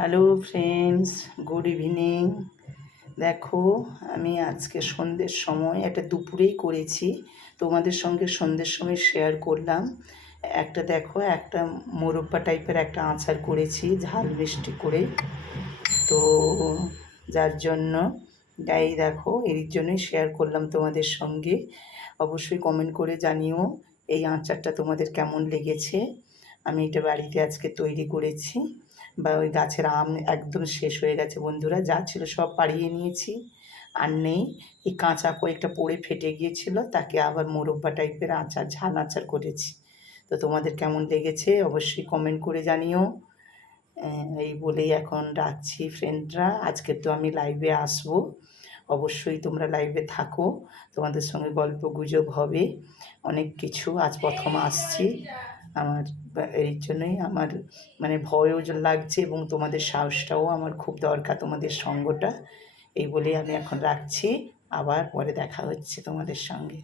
Hello friends, good evening. দেখো, আমি আজকে সন্ধ্যের সময় একটা দুপুরেই করেছি, তোমাদের সঙ্গে সন্ধ্যের সময় শেয়ার করলাম। একটা দেখো, একটা মোরব্বা টাইপের একটা আচার করেছি ঝাল মিষ্টি করে। তো যার জন্য এই দেখো, এর জন্যই শেয়ার করলাম তোমাদের সঙ্গে। অবশ্যই কমেন্ট করে জানিও এই আচারটা তোমাদের কেমন লেগেছে। আমি এটা বাড়িতে আজকে তৈরি করেছি। বা ওই গাছের আম একদম শেষ হয়ে গেছে বন্ধুরা, যা ছিল সব পাড়িয়ে নিয়েছি, আর নেই। এই কাঁচা কয়েকটা পড়ে ফেটে গিয়েছিল, তাকে আবার মোরব্বা টাইপের আচার, ঝাল আচার করেছি। তো তোমাদের কেমন লেগেছে অবশ্যই কমেন্ট করে জানিও। এই বলেই এখন রাখছি ফ্রেন্ডরা। আজকে তো আমি লাইভে আসবো, অবশ্যই তোমরা লাইভে থাকো, তোমাদের সঙ্গে গল্প গুজব হবে অনেক কিছু। আজ প্রথম আসছি, আমার এই জন্যই আমার ভয়ও লাগছে, এবং তোমাদের সাহসটাও আমার খুব দরকার, তোমাদের সঙ্গটা। এই বলেই আমি এখন রাখছি, আবার পরে দেখা হচ্ছে তোমাদের সঙ্গে।